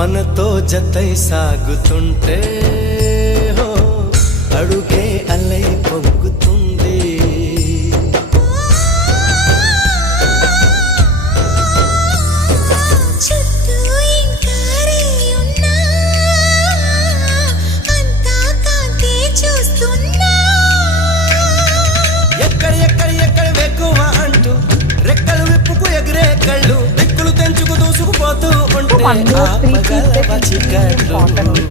మనతో జతై సాగుతుంటే హో అడుగే అలై పొంగుతుంది. ఎక్కడ ఎక్కడ ఎక్కడ వెక్కువ అంటూ రెక్కలు విప్పుకు ఎగిరే కళ్ళు దిక్కులు తెంచుకు దూసుకుపోతూ ఉంటే